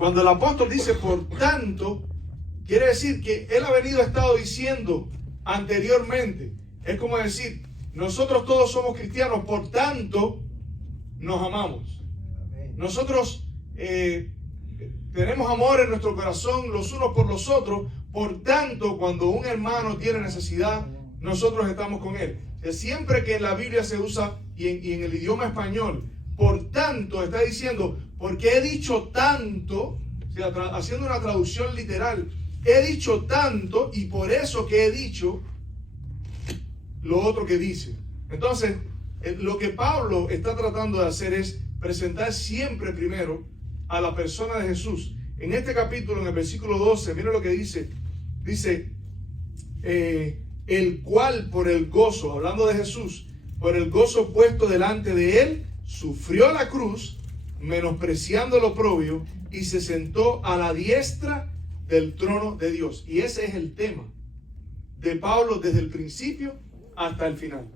Cuando el apóstol dice por tanto, quiere decir que él ha estado diciendo anteriormente. Es como decir, nosotros todos somos cristianos, por tanto nos amamos. Nosotros tenemos amor en nuestro corazón los unos por los otros. Por tanto, cuando un hermano tiene necesidad, nosotros estamos con él. Siempre que en la Biblia se usa y en el idioma español, por tanto, está diciendo, porque he dicho tanto, o sea, haciendo una traducción literal, he dicho tanto y por eso que he dicho lo otro que dice. Entonces, lo que Pablo está tratando de hacer es presentar siempre primero a la persona de Jesús. En este capítulo, en el versículo 12, mira lo que dice. Dice, el cual por el gozo, hablando de Jesús, por el gozo puesto delante de él, sufrió la cruz, menospreciando el oprobio, y se sentó a la diestra del trono de Dios. Y ese es el tema de Pablo desde el principio hasta el final.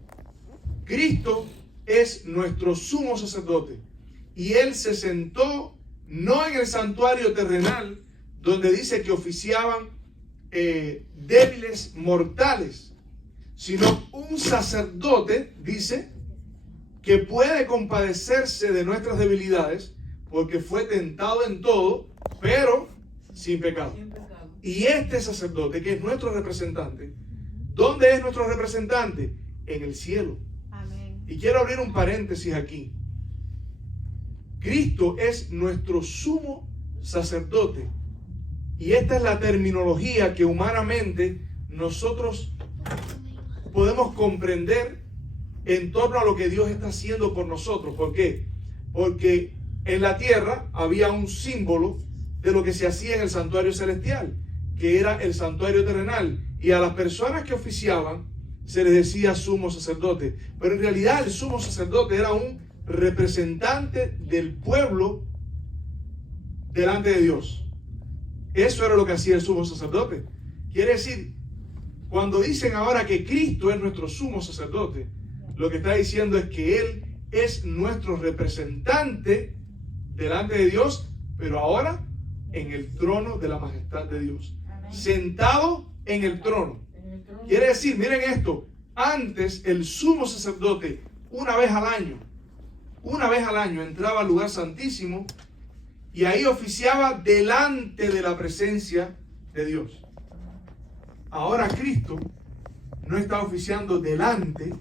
Cristo es nuestro sumo sacerdote y él se sentó no en el santuario terrenal donde dice que oficiaban débiles mortales, sino un sacerdote, dice, que puede compadecerse de nuestras debilidades porque fue tentado en todo, pero sin pecado. Y este sacerdote, que es nuestro representante, ¿dónde es nuestro representante? En el cielo. Amén. Y quiero abrir un paréntesis aquí. Cristo es nuestro sumo sacerdote. Y esta es la terminología que humanamente nosotros podemos comprender en torno a lo que Dios está haciendo por nosotros. ¿Por qué? Porque en la tierra había un símbolo de lo que se hacía en el santuario celestial, que era el santuario terrenal. Y a las personas que oficiaban se les decía sumo sacerdote. Pero en realidad el sumo sacerdote era un representante del pueblo delante de Dios. Eso era lo que hacía el sumo sacerdote. Quiere decir, cuando dicen ahora que Cristo es nuestro sumo sacerdote, lo que está diciendo es que Él es nuestro representante delante de Dios, pero ahora en el trono de la majestad de Dios. Amén. Sentado en el trono. Quiere decir, miren esto, antes el sumo sacerdote una vez al año entraba al lugar santísimo y ahí oficiaba delante de la presencia de Dios. Ahora Cristo no está oficiando delante,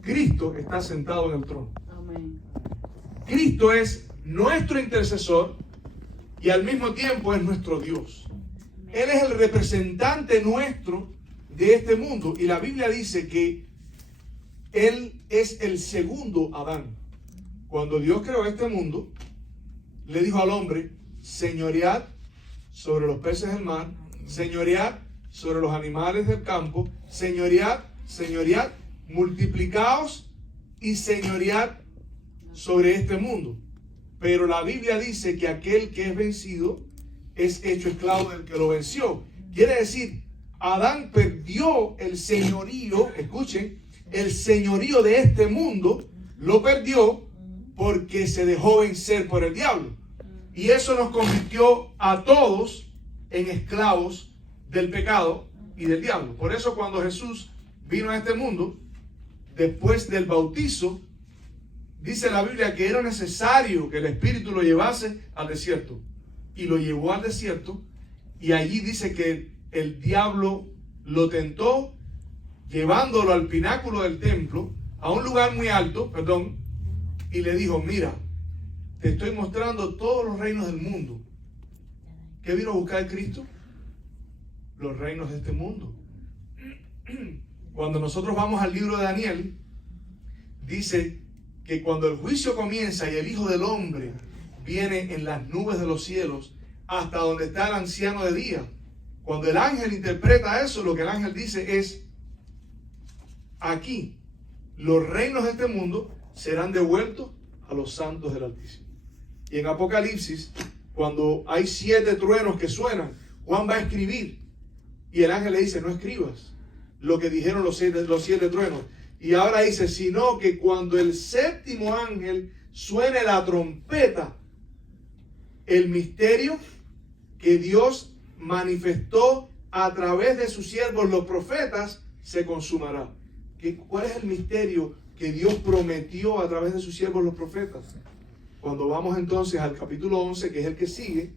Cristo está sentado en el trono. Amén. Cristo es nuestro intercesor y al mismo tiempo es nuestro Dios. Él es el representante nuestro de este mundo y la Biblia dice que Él es el segundo Adán. Cuando Dios creó este mundo, le dijo al hombre, señoread sobre los peces del mar, señoread sobre los animales del campo, señoread, multiplicaos y señoread sobre este mundo. Pero la Biblia dice que aquel que es vencido es hecho esclavo del que lo venció. Quiere decir, Adán perdió el señorío, escuchen, el señorío de este mundo, lo perdió porque se dejó vencer por el diablo. Y eso nos convirtió a todos en esclavos del pecado y del diablo. Por eso cuando Jesús vino a este mundo, después del bautizo, dice la Biblia que era necesario que el Espíritu lo llevase al desierto. Y lo llevó al desierto. Y allí dice que el diablo lo tentó, llevándolo al pináculo del templo, a un lugar muy alto, y le dijo, mira, te estoy mostrando todos los reinos del mundo. ¿Qué vino a buscar Cristo? Los reinos de este mundo. Cuando nosotros vamos al libro de Daniel, dice que cuando el juicio comienza y el Hijo del Hombre viene en las nubes de los cielos hasta donde está el anciano de día, cuando el ángel interpreta eso, lo que el ángel dice es, aquí los reinos de este mundo serán devueltos a los santos del Altísimo. Y en Apocalipsis, cuando hay 7 truenos que suenan, Juan va a escribir y el ángel le dice, no escribas lo que dijeron los 7 truenos. Y ahora dice, sino que cuando el 7º ángel suene la trompeta, el misterio que Dios manifestó a través de sus siervos los profetas se consumará. ¿Cuál es el misterio que Dios prometió a través de sus siervos los profetas? Cuando vamos entonces al capítulo 11, que es el que sigue,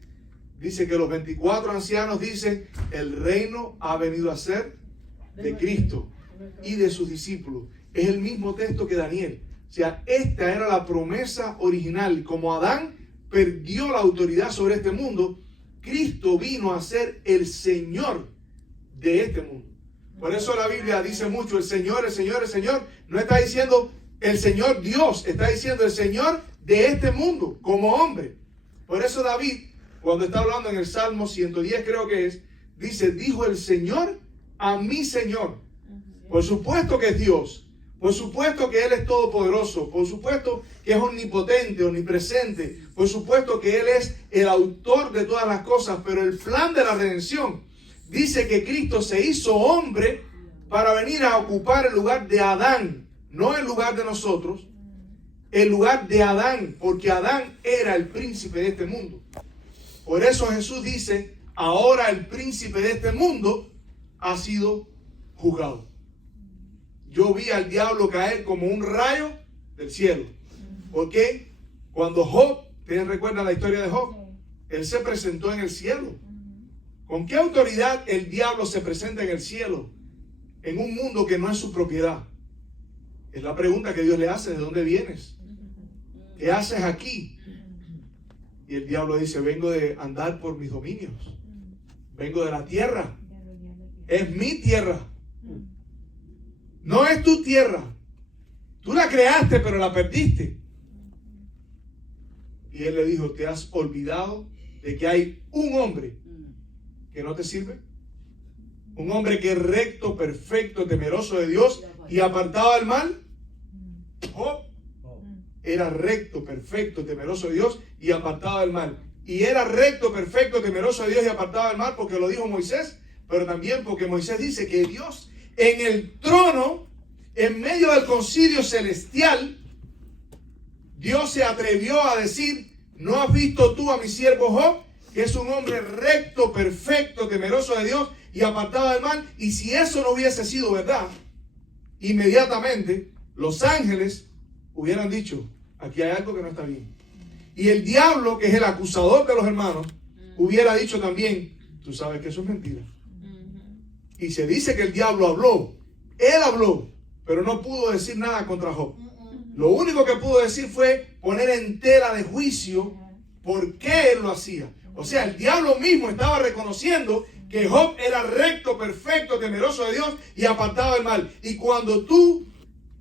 dice que los 24 ancianos dicen: el reino ha venido a ser de Cristo y de sus discípulos. Es el mismo texto que Daniel. O sea, esta era la promesa original. Como Adán perdió la autoridad sobre este mundo, Cristo vino a ser el Señor de este mundo. Por eso la Biblia dice mucho: el Señor, el Señor, el Señor. No está diciendo el Señor Dios, está diciendo el Señor de este mundo, como hombre. Por eso David, cuando está hablando en el Salmo 110, creo que es, dice: dijo el Señor a mi Señor. Por supuesto que es Dios. Por supuesto que Él es todopoderoso. Por supuesto que es omnipotente, omnipresente. Por supuesto que Él es el autor de todas las cosas. Pero el plan de la redención dice que Cristo se hizo hombre para venir a ocupar el lugar de Adán. No el lugar de nosotros. El lugar de Adán. Porque Adán era el príncipe de este mundo. Por eso Jesús dice: ahora el príncipe de este mundo ha sido juzgado. Yo vi al diablo caer como un rayo del cielo. Porque cuando Job, ¿ustedes recuerdan la historia de Job? Él se presentó en el cielo. ¿Con qué autoridad el diablo se presenta en el cielo? En un mundo que no es su propiedad. Es la pregunta que Dios le hace: ¿de dónde vienes? ¿Qué haces aquí? Y el diablo dice: vengo de andar por mis dominios. Vengo de la tierra. Es mi tierra. No es tu tierra. Tú la creaste, pero la perdiste. Y él le dijo: ¿te has olvidado de que hay un hombre que no te sirve? Un hombre que es recto, perfecto, temeroso de Dios y apartado del mal. Job era recto, perfecto, temeroso de Dios y apartado del mal. Y era recto, perfecto, temeroso de Dios y apartado del mal porque lo dijo Moisés, pero también porque Moisés dice que Dios en el trono, en medio del concilio celestial, Dios se atrevió a decir: ¿no has visto tú a mi siervo Job, que es un hombre recto, perfecto, temeroso de Dios y apartado del mal? Y si eso no hubiese sido verdad, inmediatamente los ángeles hubieran dicho: aquí hay algo que no está bien. Y el diablo, que es el acusador de los hermanos, hubiera dicho también: tú sabes que eso es mentira. Y se dice que el diablo habló. Él habló, pero no pudo decir nada contra Job. Lo único que pudo decir fue poner en tela de juicio por qué él lo hacía. O sea, el diablo mismo estaba reconociendo que Job era recto, perfecto, temeroso de Dios y apartado del mal. Y cuando tú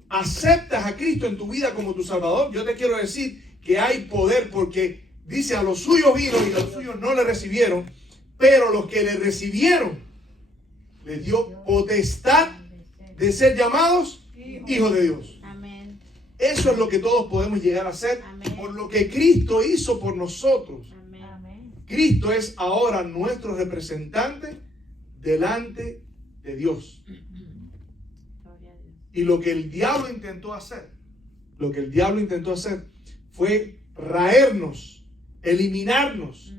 aceptas a Cristo en tu vida como tu Salvador, yo te quiero decir que hay poder, porque dice: a los suyos vino y los suyos no le recibieron, pero los que le recibieron les dio potestad de ser llamados hijos de Dios. Amén. Eso es lo que todos podemos llegar a ser. Amén. Por lo que Cristo hizo por nosotros. Amén. Cristo es ahora nuestro representante delante de Dios. Y lo que el diablo intentó hacer, fue raernos, eliminarnos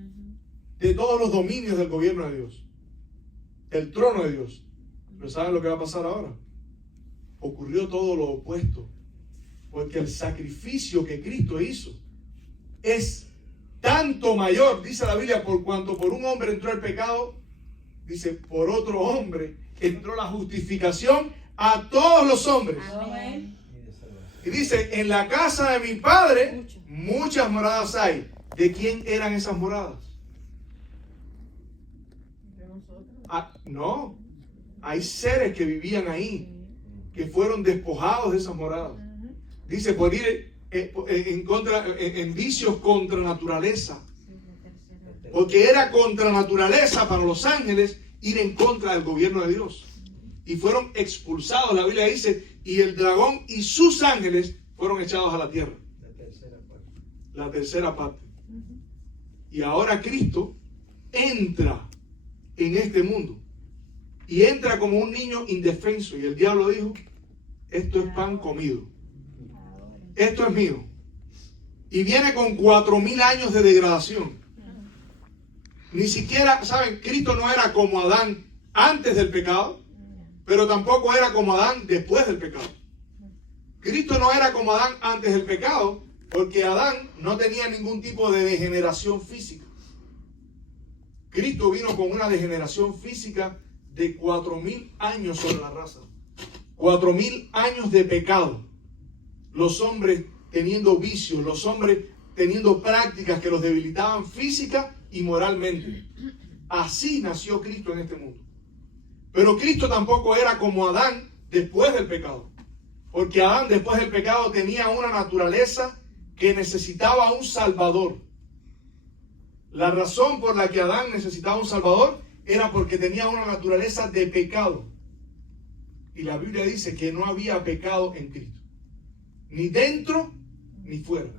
de todos los dominios del gobierno de Dios, del trono de Dios. Pero ¿saben lo que va a pasar ahora? Ocurrió todo lo opuesto, porque el sacrificio que Cristo hizo es tanto mayor, dice la Biblia, por cuanto por un hombre entró el pecado, dice: por otro hombre entró la justificación a todos los hombres. Amén. Y dice: en la casa de mi Padre muchas moradas hay. ¿De quién eran esas moradas? No, hay seres que vivían ahí, que fueron despojados de esas moradas. Dice: por ir en vicios contra naturaleza. Porque era contra naturaleza para los ángeles ir en contra del gobierno de Dios. Y fueron expulsados, la Biblia dice, y el dragón y sus ángeles fueron echados a la tierra. La tercera parte. Y ahora Cristo entra en este mundo. Y entra como un niño indefenso. Y el diablo dijo: esto es pan comido. Esto es mío. Y viene con 4000 años de degradación. Ni siquiera, ¿saben? Cristo no era como Adán antes del pecado, pero tampoco era como Adán después del pecado. Cristo no era como Adán antes del pecado, porque Adán no tenía ningún tipo de degeneración física. Cristo vino con una degeneración física de 4.000 años sobre la raza. 4.000 años de pecado. Los hombres teniendo vicios, los hombres teniendo prácticas que los debilitaban física y moralmente. Así nació Cristo en este mundo. Pero Cristo tampoco era como Adán después del pecado. Porque Adán después del pecado tenía una naturaleza que necesitaba un Salvador. La razón por la que Adán necesitaba un Salvador era porque tenía una naturaleza de pecado. Y la Biblia dice que no había pecado en Cristo. Ni dentro ni fuera.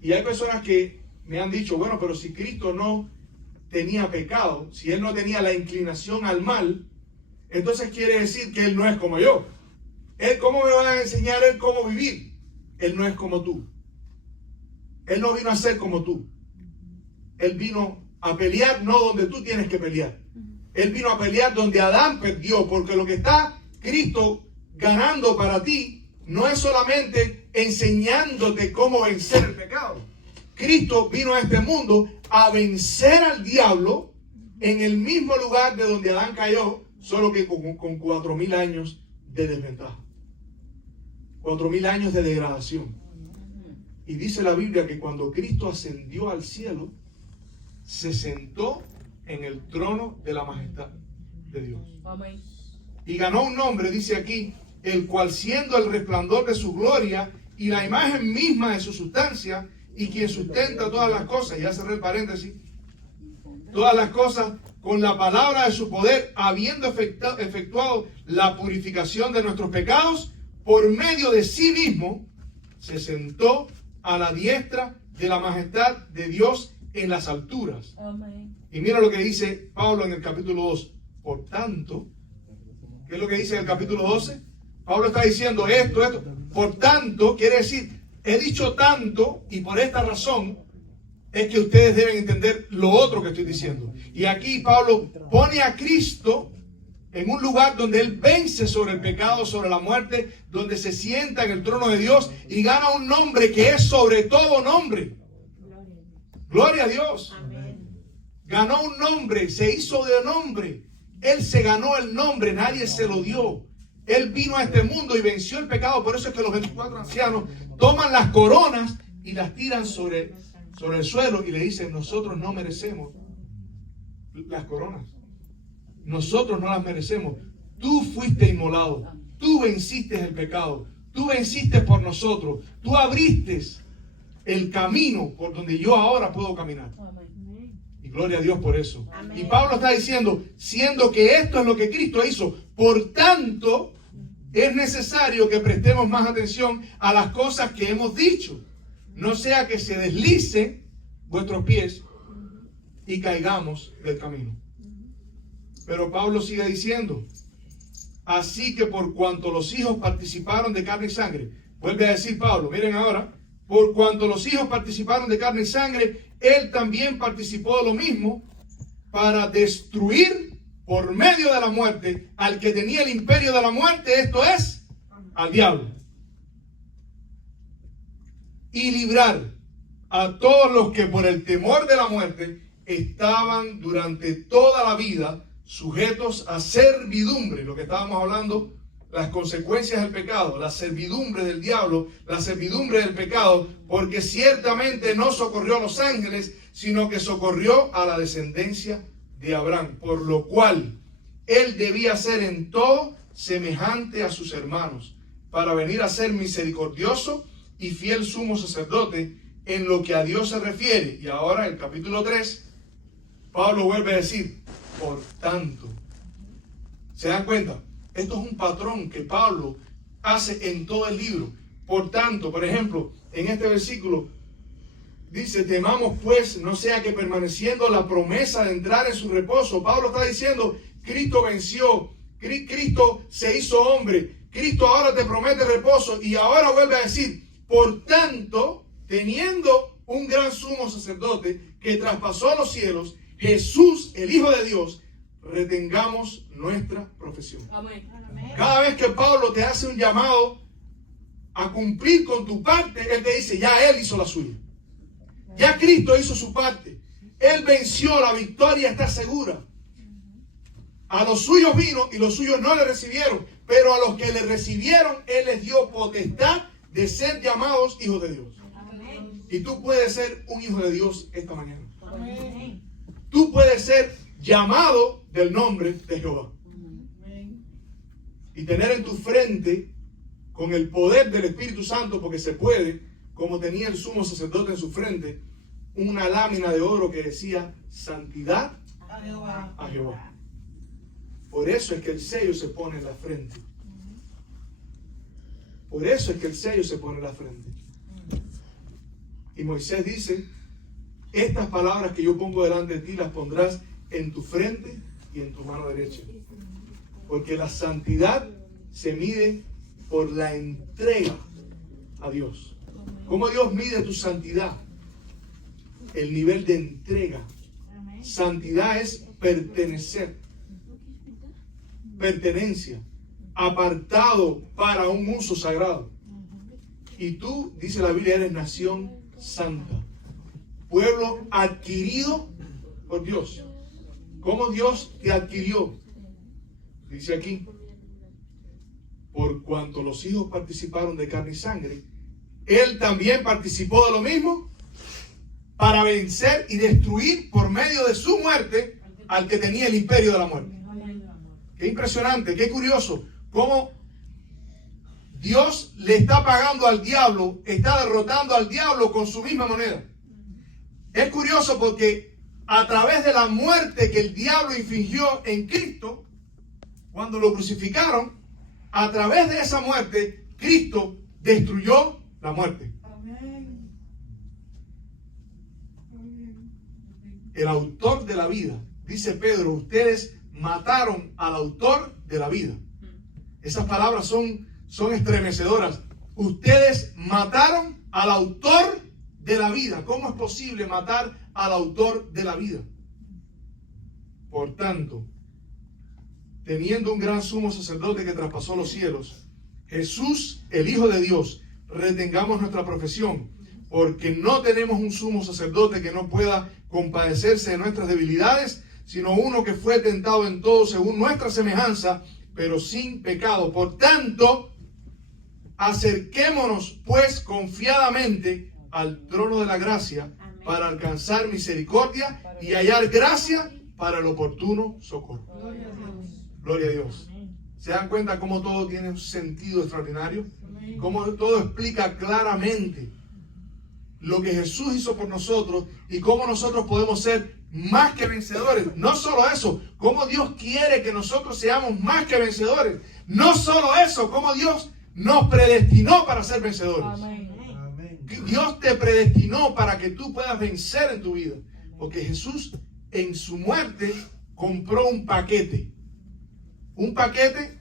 Y hay personas que me han dicho, bueno, pero si Cristo no tenía pecado, si Él no tenía la inclinación al mal, entonces quiere decir que Él no es como yo. Él, ¿cómo me va a enseñar Él cómo vivir? Él no es como tú. Él no vino a ser como tú. Él vino a pelear no donde tú tienes que pelear. Él vino a pelear donde Adán perdió, porque lo que está Cristo ganando para ti no es solamente enseñándote cómo vencer el pecado. Cristo vino a este mundo a vencer al diablo en el mismo lugar de donde Adán cayó, solo que con 4.000 años de desventaja. 4.000 años de degradación. Y dice la Biblia que cuando Cristo ascendió al cielo, se sentó en el trono de la majestad de Dios. Amén. Y ganó un nombre, dice aquí, el cual siendo el resplandor de su gloria y la imagen misma de su sustancia, y quien sustenta todas las cosas, ya cerré el paréntesis, todas las cosas con la palabra de su poder, habiendo efectuado la purificación de nuestros pecados, por medio de sí mismo, se sentó a la diestra de la majestad de Dios en las alturas. Amén. Y mira lo que dice Pablo en el capítulo 2. Por tanto, ¿qué es lo que dice en el capítulo 12? Pablo está diciendo esto. Por tanto, quiere decir, he dicho tanto y por esta razón es que ustedes deben entender lo otro que estoy diciendo. Y aquí Pablo pone a Cristo en un lugar donde Él vence sobre el pecado, sobre la muerte, donde se sienta en el trono de Dios y gana un nombre que es sobre todo nombre. Gloria a Dios. Amén. Ganó un nombre, se hizo de nombre. Él se ganó el nombre, nadie se lo dio. Él vino a este mundo y venció el pecado. Por eso es que los 24 ancianos toman las coronas y las tiran sobre el suelo y le dicen, nosotros no merecemos las coronas. Nosotros no las merecemos. Tú fuiste inmolado. Tú venciste el pecado. Tú venciste por nosotros. Tú abriste el camino por donde yo ahora puedo caminar. Y gloria a Dios por eso. Amén. Y Pablo está diciendo, siendo que esto es lo que Cristo hizo, por tanto, es necesario que prestemos más atención a las cosas que hemos dicho. No sea que se deslicen vuestros pies y caigamos del camino. Pero Pablo sigue diciendo, así que por cuanto los hijos participaron de carne y sangre, vuelve a decir Pablo, miren ahora, por cuanto los hijos participaron de carne y sangre, Él también participó de lo mismo para destruir por medio de la muerte al que tenía el imperio de la muerte, esto es, al diablo. Y librar a todos los que por el temor de la muerte estaban durante toda la vida sujetos a servidumbre, lo que estábamos hablando, las consecuencias del pecado, la servidumbre del diablo, la servidumbre del pecado, porque ciertamente no socorrió a los ángeles, sino que socorrió a la descendencia de Abraham, por lo cual él debía ser en todo semejante a sus hermanos, para venir a ser misericordioso y fiel sumo sacerdote en lo que a Dios se refiere. Y ahora el capítulo 3, Pablo vuelve a decir, por tanto. ¿Se dan cuenta? Esto es un patrón que Pablo hace en todo el libro. Por tanto, por ejemplo, en este versículo dice, temamos pues, no sea que permaneciendo la promesa de entrar en su reposo. Pablo está diciendo, Cristo venció, Cristo se hizo hombre, Cristo ahora te promete reposo. Y ahora vuelve a decir, por tanto, teniendo un gran sumo sacerdote que traspasó los cielos, Jesús, el Hijo de Dios, retengamos nuestra profesión. Amén. Cada vez que Pablo te hace un llamado a cumplir con tu parte, él te dice, ya él hizo la suya. Ya Cristo hizo su parte. Él venció, la victoria está segura. A los suyos vino y los suyos no le recibieron, pero a los que le recibieron, él les dio potestad de ser llamados hijos de Dios. Amén. Y tú puedes ser un hijo de Dios esta mañana. Amén. Tú puedes ser llamado del nombre de Jehová. Y tener en tu frente, con el poder del Espíritu Santo, porque se puede, como tenía el sumo sacerdote en su frente, una lámina de oro que decía santidad A Jehová. a Jehová. Por eso es que el sello se pone en la frente. Por eso es que el sello se pone en la frente. Y Moisés dice, estas palabras que yo pongo delante de ti las pondrás en tu frente y en tu mano derecha. Porque la santidad se mide por la entrega a Dios. ¿Cómo Dios mide tu santidad? El nivel de entrega. Santidad es pertenecer. Pertenencia. Apartado para un uso sagrado. Y tú, dice la Biblia, eres nación santa. Pueblo adquirido por Dios. ¿Cómo Dios te adquirió? Dice aquí, por cuanto los hijos participaron de carne y sangre, Él también participó de lo mismo para vencer y destruir por medio de su muerte al que tenía el imperio de la muerte. Qué impresionante, qué curioso, cómo Dios le está pagando al diablo, está derrotando al diablo con su misma moneda. Es curioso porque a través de la muerte que el diablo infligió en Cristo, cuando lo crucificaron, a través de esa muerte, Cristo destruyó la muerte. Amén. El autor de la vida, dice Pedro, ustedes mataron al autor de la vida. Esas palabras son estremecedoras. Ustedes mataron al autor de la vida. ¿Cómo es posible matar al autor de la vida? Por tanto, teniendo un gran sumo sacerdote que traspasó los cielos, Jesús, el Hijo de Dios, retengamos nuestra profesión, porque no tenemos un sumo sacerdote que no pueda compadecerse de nuestras debilidades, sino uno que fue tentado en todo según nuestra semejanza, pero sin pecado. Por tanto, acerquémonos pues confiadamente al trono de la gracia para alcanzar misericordia y hallar gracia para el oportuno socorro. Gloria a Dios. Gloria a Dios. ¿Se dan cuenta cómo todo tiene un sentido extraordinario? Cómo todo explica claramente lo que Jesús hizo por nosotros y cómo nosotros podemos ser más que vencedores. No solo eso, cómo Dios quiere que nosotros seamos más que vencedores. No solo eso, cómo Dios nos predestinó para ser vencedores. Amén. Dios te predestinó para que tú puedas vencer en tu vida. Porque Jesús en su muerte compró un paquete. Un paquete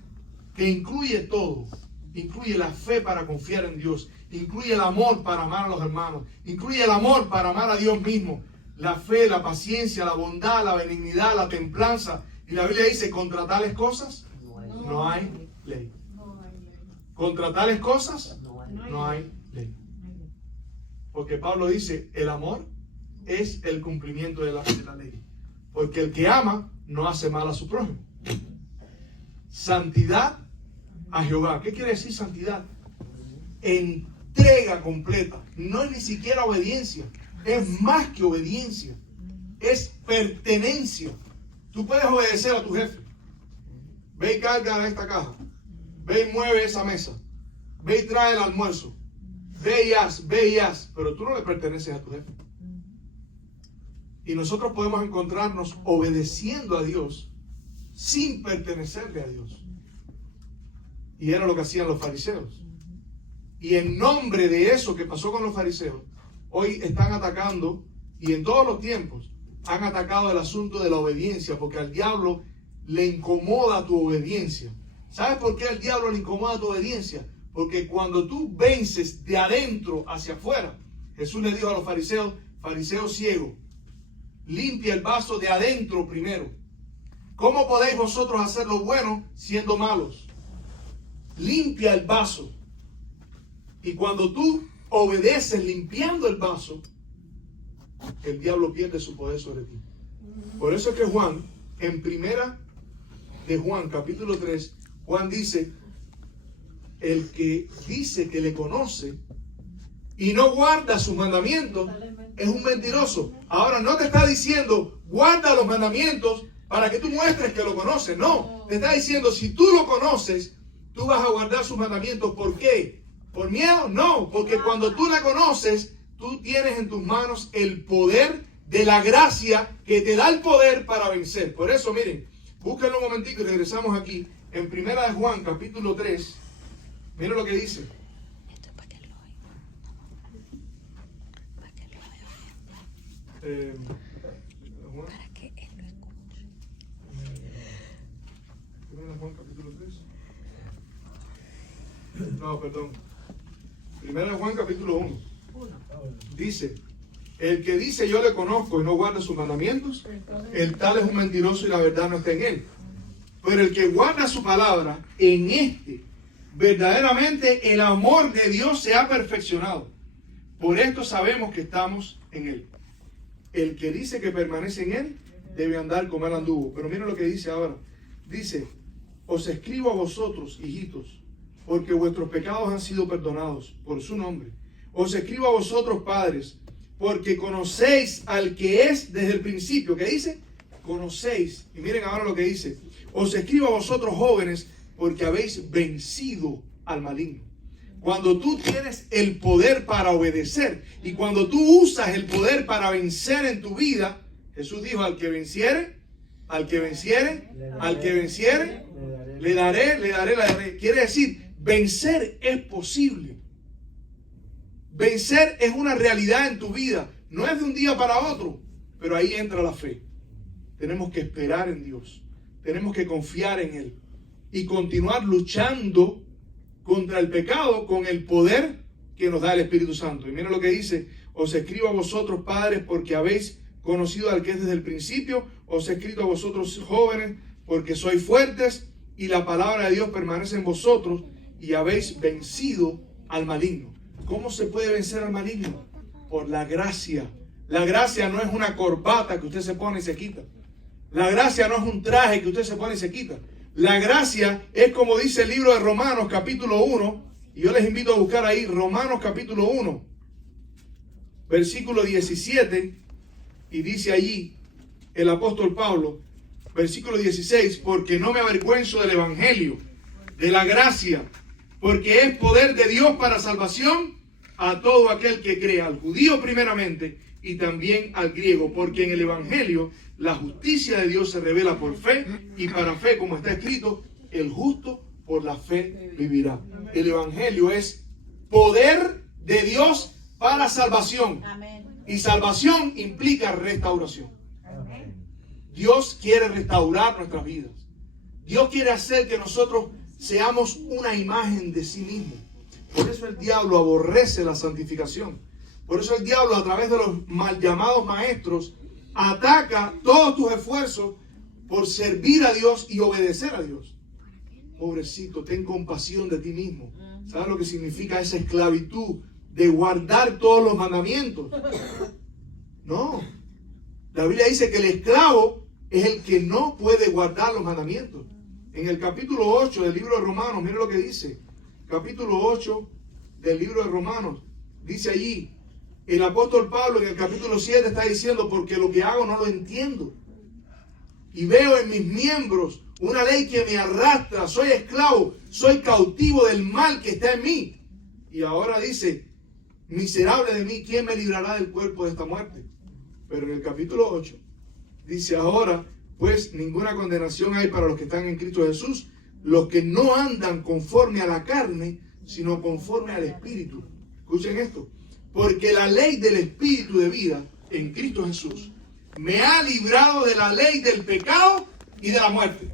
que incluye todo. Incluye la fe para confiar en Dios. Incluye el amor para amar a los hermanos. Incluye el amor para amar a Dios mismo. La fe, la paciencia, la bondad, la benignidad, la templanza. Y la Biblia dice, contra tales cosas no hay ley. Contra tales cosas no hay ley. Porque Pablo dice, el amor es el cumplimiento de la ley. Porque el que ama no hace mal a su prójimo. Santidad a Jehová. ¿Qué quiere decir santidad? Entrega completa. No es ni siquiera obediencia. Es más que obediencia. Es pertenencia. Tú puedes obedecer a tu jefe. Ve y carga esta caja. Ve y mueve esa mesa. Ve y trae el almuerzo. Ve y haz. Pero tú no le perteneces a tu jefe. Y nosotros podemos encontrarnos obedeciendo a Dios sin pertenecerle a Dios. Y era lo que hacían los fariseos. Y en nombre de eso que pasó con los fariseos, hoy están atacando, y en todos los tiempos, han atacado el asunto de la obediencia, porque al diablo le incomoda tu obediencia. ¿Sabes por qué al diablo le incomoda tu obediencia? Porque cuando tú vences de adentro hacia afuera, Jesús le dijo a los fariseos, fariseo ciego, limpia el vaso de adentro primero. ¿Cómo podéis vosotros hacer lo bueno siendo malos? Limpia el vaso. Y cuando tú obedeces limpiando el vaso, el diablo pierde su poder sobre ti. Por eso es que Juan, en primera de Juan, capítulo 3, Juan dice, el que dice que le conoce y no guarda sus mandamientos es un mentiroso. Ahora no te está diciendo guarda los mandamientos para que tú muestres que lo conoces. No, te está diciendo si tú lo conoces, tú vas a guardar sus mandamientos. ¿Por qué? ¿Por miedo? No, porque cuando tú la conoces, tú tienes en tus manos el poder de la gracia que te da el poder para vencer. Por eso, miren, búsquenlo un momentico y regresamos aquí. En primera de Juan, capítulo 3, miren lo que dice. Esto es para que lo oigan. Para que lo oigan. Para que él lo escuche. Primera de Juan, capítulo 3. No, perdón. Primera de Juan, capítulo 1. Dice, el que dice yo le conozco y no guarda sus mandamientos, el tal es un mentiroso y la verdad no está en él. Pero el que guarda su palabra, en este, verdaderamente el amor de Dios se ha perfeccionado. Por esto sabemos que estamos en él. El que dice que permanece en él, debe andar como él anduvo. Pero miren lo que dice ahora. Dice, os escribo a vosotros, hijitos, porque vuestros pecados han sido perdonados por su nombre. Os escribo a vosotros, padres, porque conocéis al que es desde el principio. ¿Qué dice? Conocéis. Y miren ahora lo que dice. Os escribo a vosotros, jóvenes, porque habéis vencido al maligno. Cuando tú tienes el poder para obedecer y cuando tú usas el poder para vencer en tu vida, Jesús dijo, al que venciere, le daré. Quiere decir, vencer es posible. Vencer es una realidad en tu vida. No es de un día para otro, pero ahí entra la fe. Tenemos que esperar en Dios. Tenemos que confiar en Él y continuar luchando contra el pecado con el poder que nos da el Espíritu Santo. Y miren lo que dice, os escribo a vosotros, padres, porque habéis conocido al que es desde el principio. Os he escrito a vosotros, jóvenes, porque sois fuertes y la palabra de Dios permanece en vosotros y habéis vencido al maligno. ¿Cómo se puede vencer al maligno? Por la gracia. La gracia no es una corbata que usted se pone y se quita. La gracia no es un traje que usted se pone y se quita. La gracia es como dice el libro de Romanos capítulo 1. Y yo les invito a buscar ahí Romanos capítulo 1. Versículo 17. Y dice allí el apóstol Pablo. Versículo 16. Porque no me avergüenzo del evangelio, de la gracia, porque es poder de Dios para salvación a todo aquel que crea, al judío primeramente y también al griego, porque en el evangelio la justicia de Dios se revela por fe y para fe, como está escrito, el justo por la fe vivirá. El evangelio es poder de Dios para salvación. Y salvación implica restauración. Dios quiere restaurar nuestras vidas. Dios quiere hacer que nosotros seamos una imagen de sí mismo. Por eso el diablo aborrece la santificación. Por eso el diablo, a través de los mal llamados maestros, ataca todos tus esfuerzos por servir a Dios y obedecer a Dios. Pobrecito, ten compasión de ti mismo. ¿Sabes lo que significa esa esclavitud de guardar todos los mandamientos? No. La Biblia dice que el esclavo es el que no puede guardar los mandamientos. En el capítulo 8 del libro de Romanos, mire lo que dice. Capítulo 8 del libro de Romanos. Dice allí, el apóstol Pablo en el capítulo 7 está diciendo, porque lo que hago no lo entiendo. Y veo en mis miembros una ley que me arrastra. Soy esclavo, soy cautivo del mal que está en mí. Y ahora dice, miserable de mí, ¿quién me librará del cuerpo de esta muerte? Pero en el capítulo 8 dice, ahora pues ninguna condenación hay para los que están en Cristo Jesús, los que no andan conforme a la carne, sino conforme al Espíritu. Escuchen esto. Porque la ley del Espíritu de vida en Cristo Jesús me ha librado de la ley del pecado y de la muerte.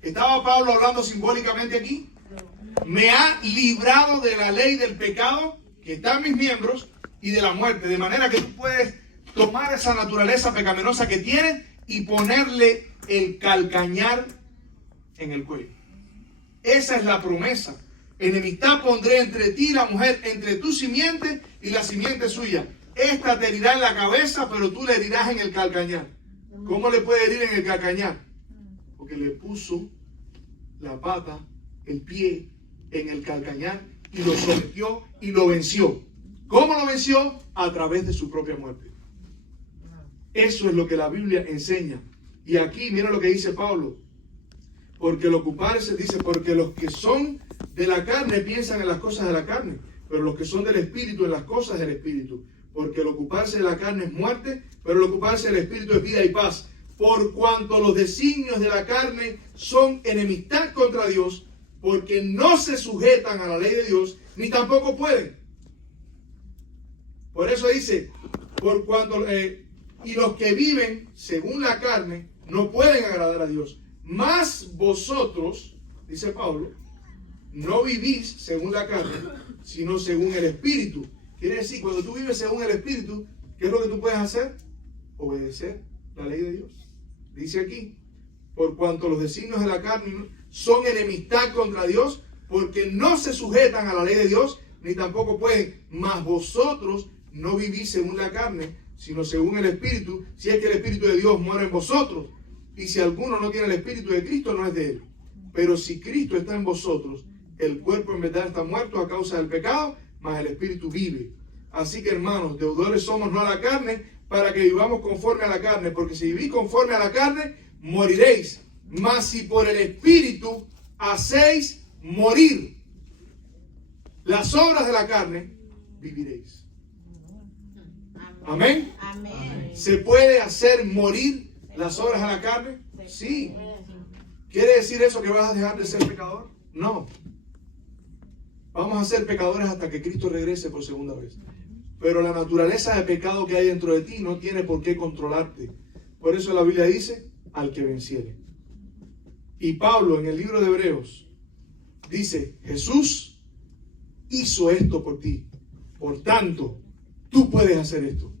¿Estaba Pablo hablando simbólicamente aquí? Me ha librado de la ley del pecado que está en mis miembros y de la muerte. De manera que tú puedes tomar esa naturaleza pecaminosa que tiene y ponerle el calcañar en el cuello. Esa es la promesa. Enemistad pondré entre ti y la mujer, entre tu simiente y la simiente suya. Esta te herirá en la cabeza, pero tú le herirás en el calcañar. ¿Cómo le puede herir en el calcañar? Porque le puso la pata, el pie en el calcañar y lo sometió y lo venció. ¿Cómo lo venció? A través de su propia muerte. Eso es lo que la Biblia enseña. Y aquí mira lo que dice Pablo. Porque el ocuparse, dice, porque los que son de la carne piensan en las cosas de la carne, pero los que son del Espíritu en las cosas del Espíritu. Porque el ocuparse de la carne es muerte, pero el ocuparse del Espíritu es vida y paz. Por cuanto los designios de la carne son enemistad contra Dios, porque no se sujetan a la ley de Dios, ni tampoco pueden. Por eso dice, por cuanto y los que viven según la carne no pueden agradar a Dios. Mas vosotros, dice Pablo, no vivís según la carne, sino según el Espíritu. Quiere decir, cuando tú vives según el Espíritu, ¿qué es lo que tú puedes hacer? Obedecer la ley de Dios. Dice aquí, por cuanto los designios de la carne son enemistad contra Dios, porque no se sujetan a la ley de Dios, ni tampoco pueden. Mas vosotros no vivís según la carne, sino según el Espíritu, si es que el Espíritu de Dios mora en vosotros. Y si alguno no tiene el Espíritu de Cristo, no es de él. Pero si Cristo está en vosotros, el cuerpo en verdad está muerto a causa del pecado, mas el Espíritu vive. Así que, hermanos, deudores somos no a la carne, para que vivamos conforme a la carne. Porque si vivís conforme a la carne, moriréis. Mas si por el Espíritu hacéis morir las obras de la carne, viviréis. Amén. Amén. ¿Se puede hacer morir las obras de la carne? Sí. ¿Quiere decir eso que vas a dejar de ser pecador? No. Vamos a ser pecadores hasta que Cristo regrese por segunda vez. Pero la naturaleza de pecado que hay dentro de ti no tiene por qué controlarte. Por eso la Biblia dice, al que venciere. Y Pablo en el libro de Hebreos dice, Jesús hizo esto por ti. Por tanto, tú puedes hacer esto.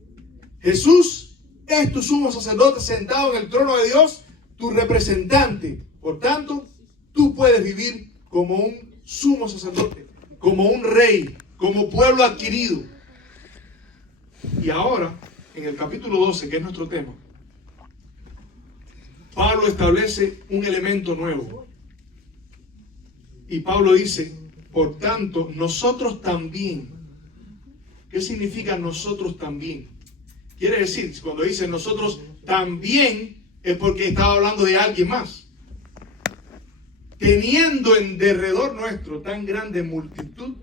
Jesús es tu sumo sacerdote sentado en el trono de Dios, tu representante. Por tanto, tú puedes vivir como un sumo sacerdote, como un rey, como pueblo adquirido. Y ahora, en el capítulo 12, que es nuestro tema, Pablo establece un elemento nuevo. Y Pablo dice, por tanto, nosotros también. ¿Qué significa nosotros también? Quiere decir, cuando dice nosotros también, es porque estaba hablando de alguien más. Teniendo en derredor nuestro tan grande multitud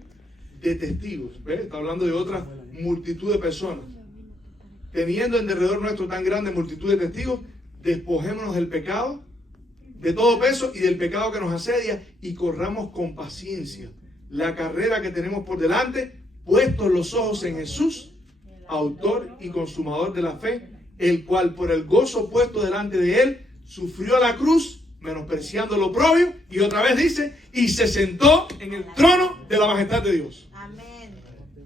de testigos. ¿Ves? Está hablando de otra multitud de personas. Teniendo en derredor nuestro tan grande multitud de testigos, despojémonos del pecado, de todo peso y del pecado que nos asedia, y corramos con paciencia la carrera que tenemos por delante, puestos los ojos en Jesús, autor y consumador de la fe, el cual por el gozo puesto delante de él sufrió la cruz, menospreciando lo oprobio, y otra vez dice, y se sentó en el trono de la majestad de Dios. Amén.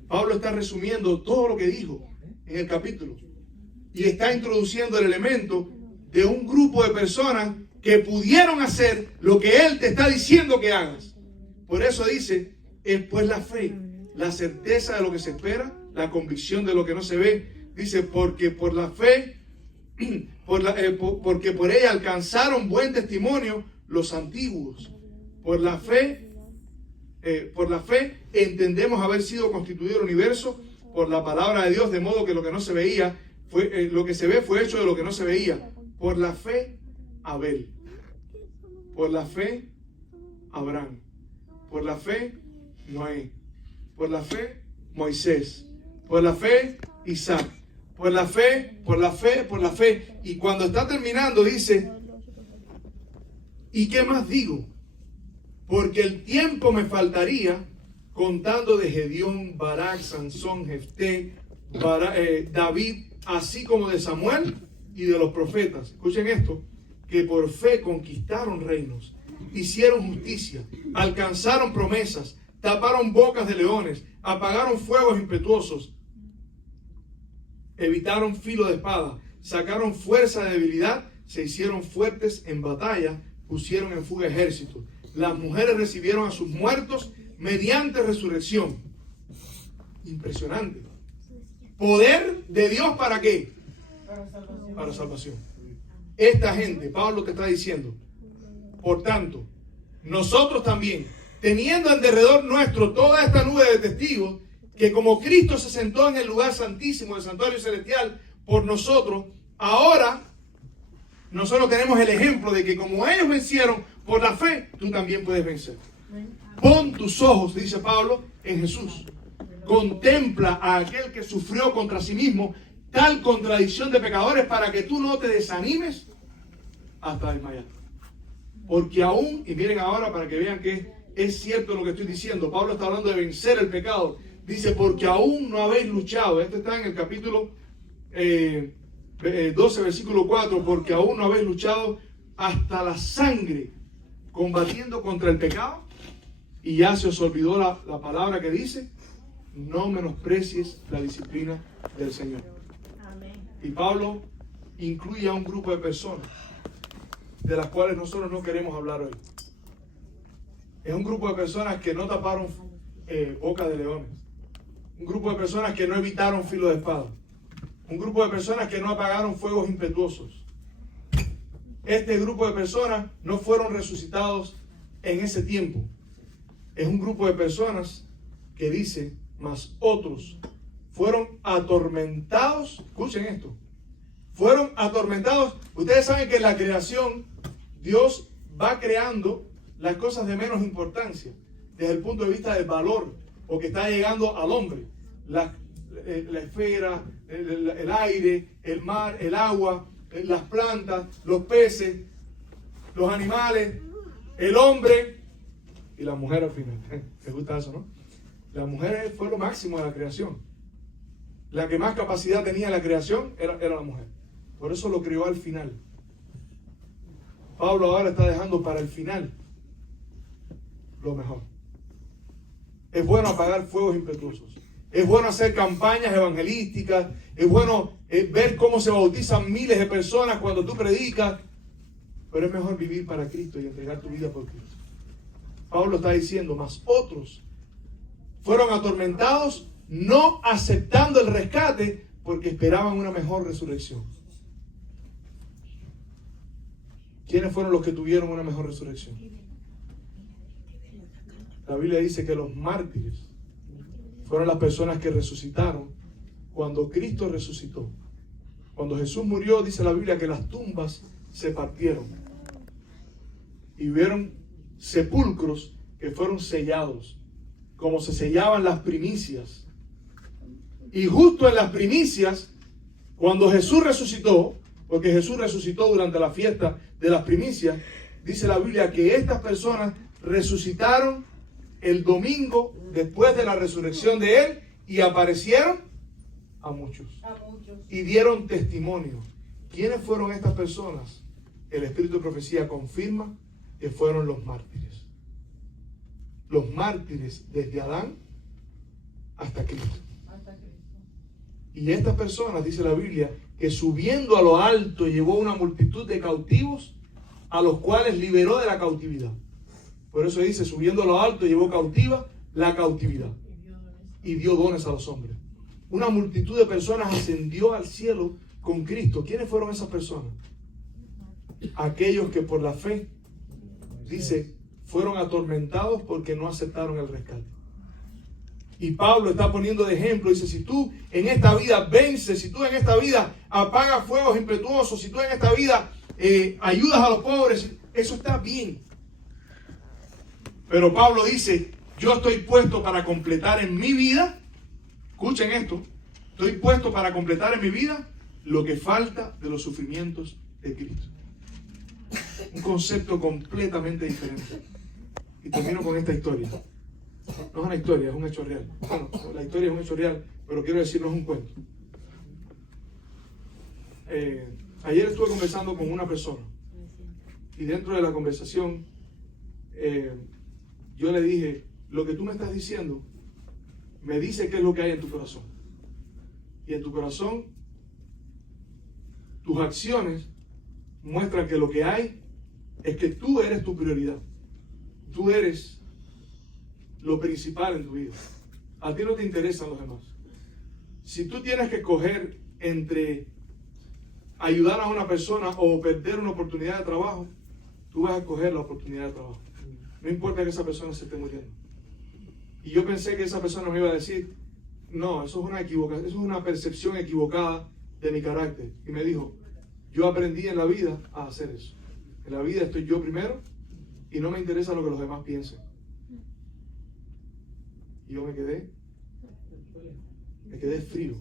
Pablo está resumiendo todo lo que dijo en el capítulo y está introduciendo el elemento de un grupo de personas que pudieron hacer lo que él te está diciendo que hagas. Por eso dice, es pues la fe, la certeza de lo que se espera, la convicción de lo que no se ve. Dice, porque por la fe, porque por ella alcanzaron buen testimonio los antiguos. Por la fe entendemos haber sido constituido el universo por la palabra de Dios, de modo que lo que no se veía, lo que se ve fue hecho de lo que no se veía. Por la fe, Abel. Por la fe, Abraham. Por la fe, Noé. Por la fe, Moisés. Por la fe, Isaac. Por la fe, por la fe, por la fe. Y cuando está terminando dice, ¿y qué más digo? Porque el tiempo me faltaría contando de Gedeón, Barak, Sansón, Jefté, David, así como de Samuel y de los profetas. Escuchen esto, que por fe conquistaron reinos, hicieron justicia, alcanzaron promesas, taparon bocas de leones, apagaron fuegos impetuosos, evitaron filo de espada, sacaron fuerza de debilidad, se hicieron fuertes en batalla, pusieron en fuga ejércitos. Las mujeres recibieron a sus muertos mediante resurrección. Impresionante. Poder de Dios, ¿para qué? Para salvación. Para salvación. Esta gente, Pablo te está diciendo, por tanto, nosotros también, teniendo en derredor nuestro toda esta nube de testigos, que como Cristo se sentó en el lugar santísimo del santuario celestial por nosotros, ahora nosotros tenemos el ejemplo de que como ellos vencieron por la fe, tú también puedes vencer. Pon tus ojos, dice Pablo, en Jesús. Contempla a aquel que sufrió contra sí mismo tal contradicción de pecadores para que tú no te desanimes hasta desmayar. Porque aún, y miren ahora para que vean que es cierto lo que estoy diciendo, Pablo está hablando de vencer el pecado. Dice, porque aún no habéis luchado. Esto está en el capítulo 12, versículo 4. Porque aún no habéis luchado hasta la sangre, combatiendo contra el pecado. Y ya se os olvidó la palabra que dice, no menosprecies la disciplina del Señor. Amén. Y Pablo incluye a un grupo de personas de las cuales nosotros no queremos hablar hoy. Es un grupo de personas que no taparon boca de leones. Un grupo de personas que no evitaron filo de espada. Un grupo de personas que no apagaron fuegos impetuosos. Este grupo de personas no fueron resucitados en ese tiempo. Es un grupo de personas que dice, mas otros fueron atormentados. Escuchen esto. Fueron atormentados. Ustedes saben que en la creación Dios va creando las cosas de menos importancia desde el punto de vista del valor o que está llegando al hombre. La esfera, el aire, el mar, el agua, las plantas, los peces, los animales, el hombre y la mujer al final. ¿Te gusta eso, no? La mujer fue lo máximo de la creación. La que más capacidad tenía en la creación era la mujer. Por eso lo creó al final. Pablo ahora está dejando para el final lo mejor. Es bueno apagar fuegos impetuosos. Es bueno hacer campañas evangelísticas. Es bueno ver cómo se bautizan miles de personas cuando tú predicas. Pero es mejor vivir para Cristo y entregar tu vida por Cristo. Pablo está diciendo, mas otros fueron atormentados no aceptando el rescate porque esperaban una mejor resurrección. ¿Quiénes fueron los que tuvieron una mejor resurrección? La Biblia dice que los mártires fueron las personas que resucitaron cuando Cristo resucitó. Cuando Jesús murió, dice la Biblia que las tumbas se partieron y hubieron sepulcros que fueron sellados, como se sellaban las primicias. Y justo en las primicias, cuando Jesús resucitó, porque Jesús resucitó durante la fiesta de las primicias, dice la Biblia que estas personas resucitaron el domingo después de la resurrección de Él y aparecieron a muchos. Y dieron testimonio. ¿Quiénes fueron estas personas? El Espíritu de Profecía confirma que fueron los mártires. Los mártires desde Adán hasta Cristo. Y estas personas, dice la Biblia, que subiendo a lo alto llevó una multitud de cautivos a los cuales liberó de la cautividad. Por eso dice, subiendo a lo alto llevó cautiva la cautividad y dio dones a los hombres. Una multitud de personas ascendió al cielo con Cristo. ¿Quiénes fueron esas personas? Aquellos que por la fe, dice, fueron atormentados porque no aceptaron el rescate. Y Pablo está poniendo de ejemplo, dice, si tú en esta vida vences, si tú en esta vida apagas fuegos impetuosos, si tú en esta vida ayudas a los pobres, eso está bien. Pero Pablo dice, yo estoy puesto para completar en mi vida, escuchen esto, estoy puesto para completar en mi vida lo que falta de los sufrimientos de Cristo. Un concepto completamente diferente. Y termino con esta historia. No es una historia, es un hecho real. Bueno, la historia es un hecho real, pero quiero decir, no es un cuento. Ayer estuve conversando con una persona y dentro de la conversación yo le dije, lo que tú me estás diciendo me dice qué es lo que hay en tu corazón. Y en tu corazón tus acciones muestran que lo que hay es que tú eres tu prioridad. Tú eres lo principal en tu vida. A ti no te interesan los demás. Si tú tienes que escoger entre ayudar a una persona o perder una oportunidad de trabajo, tú vas a escoger la oportunidad de trabajo. No importa que esa persona se esté muriendo. Y yo pensé que esa persona me iba a decir, no, eso es una equivocación, eso es una percepción equivocada de mi carácter. Y me dijo, yo aprendí en la vida a hacer eso. En la vida estoy yo primero y no me interesa lo que los demás piensen. Y yo me quedé frío.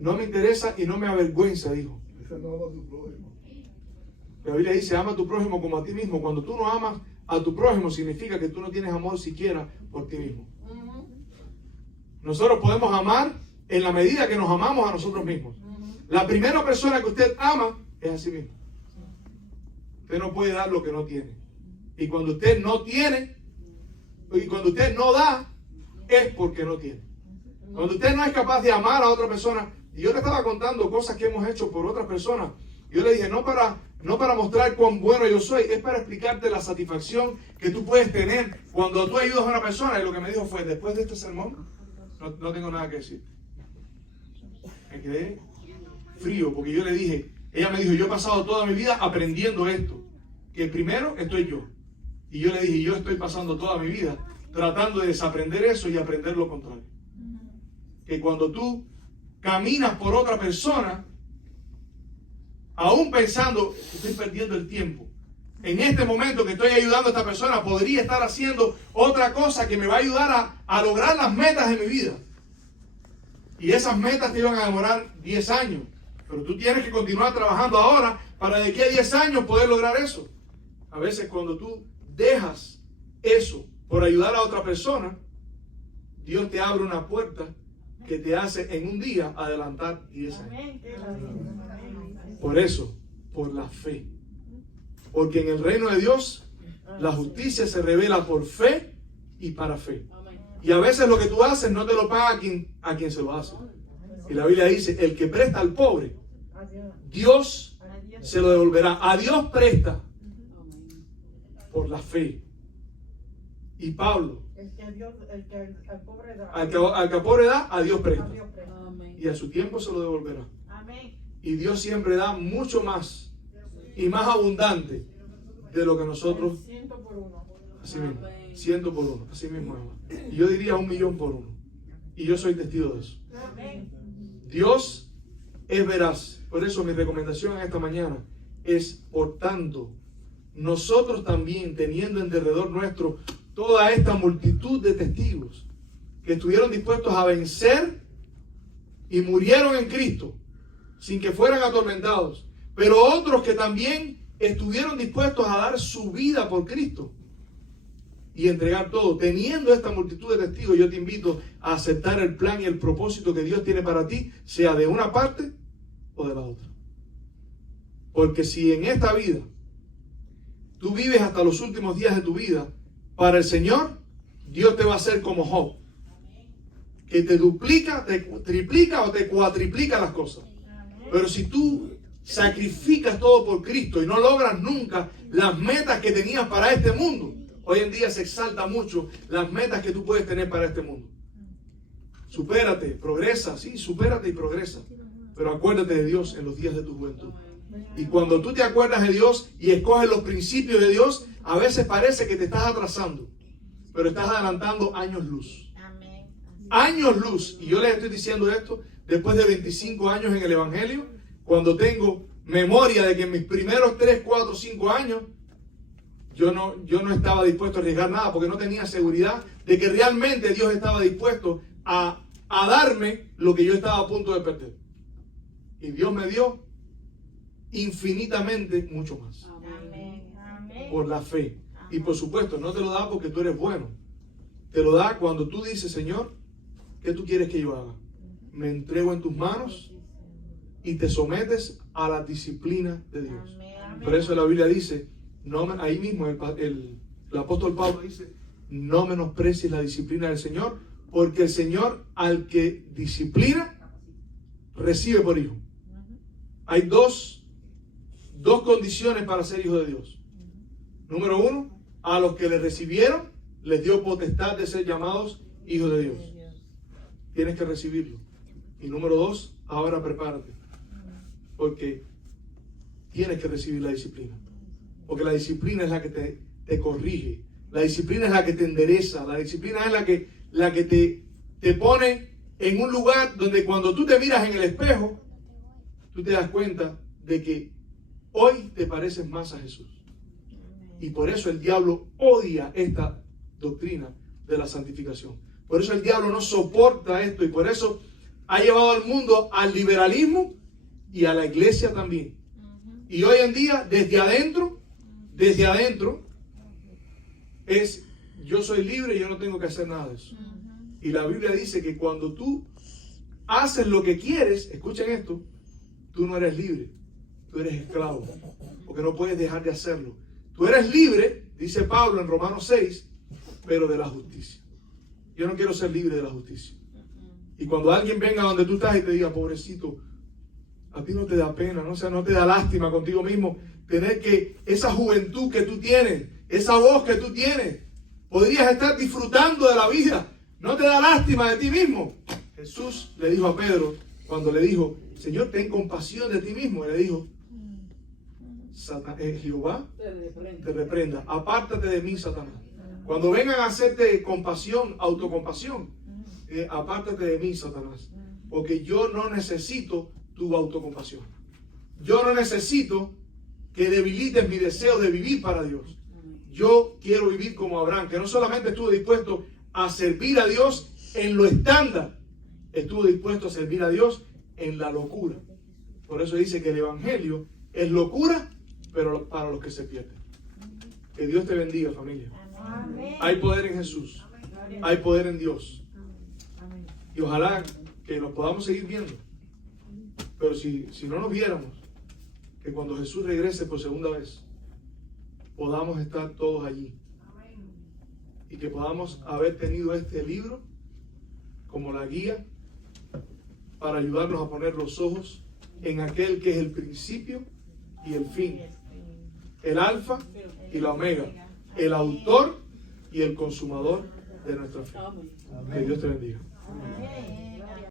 No me interesa y no me avergüenza, dijo. La Biblia dice, ama a tu prójimo como a ti mismo. Cuando tú no amas a tu prójimo, significa que tú no tienes amor siquiera por ti mismo. Nosotros podemos amar en la medida que nos amamos a nosotros mismos. La primera persona que usted ama es a sí mismo. Usted no puede dar lo que no tiene. Y cuando usted no tiene, y cuando usted no da, es porque no tiene. Cuando usted no es capaz de amar a otra persona, y yo le estaba contando cosas que hemos hecho por otras personas, yo le dije, no para mostrar cuán bueno yo soy, es para explicarte la satisfacción que tú puedes tener cuando tú ayudas a una persona. Y lo que me dijo fue, después de este sermón, no tengo nada que decir. Me quedé frío, porque yo le dije, ella me dijo, yo he pasado toda mi vida aprendiendo esto, que primero estoy yo. Y yo le dije, yo estoy pasando toda mi vida tratando de desaprender eso y aprender lo contrario. Que cuando tú caminas por otra persona, aún pensando que estoy perdiendo el tiempo, en este momento que estoy ayudando a esta persona, podría estar haciendo otra cosa que me va a ayudar a lograr las metas de mi vida. Y esas metas te iban a demorar 10 años. Pero tú tienes que continuar trabajando ahora para de aquí a 10 años poder lograr eso. A veces cuando tú dejas eso por ayudar a otra persona, Dios te abre una puerta que te hace en un día adelantar 10 años. Por eso, por la fe. Porque en el reino de Dios, la justicia se revela por fe y para fe. Y a veces lo que tú haces no te lo paga a quien se lo hace. Y la Biblia dice, el que presta al pobre, Dios se lo devolverá. A Dios presta por la fe. Y Pablo, al que al pobre da, a Dios presta. Y a su tiempo se lo devolverá. Y Dios siempre da mucho más y más abundante de lo que nosotros. Así mismo, 100 por 1, así mismo es. Y yo diría 1.000.000 por 1. Y yo soy testigo de eso. Dios es veraz. Por eso mi recomendación en esta mañana es, por tanto, nosotros también, teniendo en derredor nuestro toda esta multitud de testigos que estuvieron dispuestos a vencer y murieron en Cristo sin que fueran atormentados, pero otros que también estuvieron dispuestos a dar su vida por Cristo y entregar todo. Teniendo esta multitud de testigos, yo te invito a aceptar el plan y el propósito que Dios tiene para ti, sea de una parte o de la otra. Porque si en esta vida tú vives hasta los últimos días de tu vida para el Señor, Dios te va a hacer como Job, que te duplica, te triplica o te cuatriplica las cosas. Pero si tú sacrificas todo por Cristo y no logras nunca las metas que tenías para este mundo, hoy en día se exalta mucho las metas que tú puedes tener para este mundo. Supérate, progresa, sí, supérate y progresa. Pero acuérdate de Dios en los días de tu juventud. Y cuando tú te acuerdas de Dios y escoges los principios de Dios, a veces parece que te estás atrasando, pero estás adelantando años luz. Años luz. Y yo les estoy diciendo esto después de 25 años en el Evangelio, cuando tengo memoria de que en mis primeros 3, 4, 5 años yo no estaba dispuesto a arriesgar nada, porque no tenía seguridad de que realmente Dios estaba dispuesto a darme lo que yo estaba a punto de perder. Y Dios me dio infinitamente mucho más. Por la fe. Y por supuesto, no te lo da porque tú eres bueno. Te lo da cuando tú dices, Señor, ¿qué tú quieres que yo haga? Me entrego en tus manos y te sometes a la disciplina de Dios. Por eso la Biblia dice, ahí mismo el apóstol Pablo dice, no menosprecies la disciplina del Señor, porque el Señor al que disciplina, recibe por hijo. hay dos condiciones para ser hijo de Dios. Número uno, a los que le recibieron, les dio potestad de ser llamados hijos de Dios. Tienes que recibirlo. Y número dos, ahora prepárate. Porque tienes que recibir la disciplina. Porque la disciplina es la que te corrige. La disciplina es la que te endereza. La disciplina es la que te pone en un lugar donde cuando tú te miras en el espejo, tú te das cuenta de que hoy te pareces más a Jesús. Y por eso el diablo odia esta doctrina de la santificación. Por eso el diablo no soporta esto y por eso ha llevado al mundo al liberalismo y a la iglesia también. Y hoy en día, desde adentro, es yo soy libre y yo no tengo que hacer nada de eso. Y la Biblia dice que cuando tú haces lo que quieres, escuchen esto, tú no eres libre, tú eres esclavo, porque no puedes dejar de hacerlo. Tú eres libre, dice Pablo en Romanos 6, pero de la justicia. Yo no quiero ser libre de la justicia. Y cuando alguien venga donde tú estás y te diga, pobrecito, a ti no te da pena, ¿no? O sea, no te da lástima contigo mismo tener que esa juventud que tú tienes, esa voz que tú tienes, podrías estar disfrutando de la vida. ¿No te da lástima de ti mismo? Jesús le dijo a Pedro, cuando le dijo, Señor, ten compasión de ti mismo, y le dijo, Jehová te reprenda, apártate de mí, Satanás. Cuando vengan a hacerte compasión, autocompasión, apártate de mí, Satanás, porque yo no necesito tu autocompasión. Yo no necesito que debilites mi deseo de vivir para Dios. Yo quiero vivir como Abraham, que no solamente estuvo dispuesto a servir a Dios en lo estándar, estuvo dispuesto a servir a Dios en la locura. Por eso dice que el evangelio es locura, pero para los que se pierden. Que Dios te bendiga, familia. Amén. Hay poder en Jesús, hay poder en Dios. Y ojalá que nos podamos seguir viendo. Pero si no nos viéramos, que cuando Jesús regrese por segunda vez, podamos estar todos allí. Y que podamos haber tenido este libro como la guía para ayudarnos a poner los ojos en aquel que es el principio y el fin, el alfa y la omega, el autor y el consumador de nuestra fe. Que Dios te bendiga. Amén.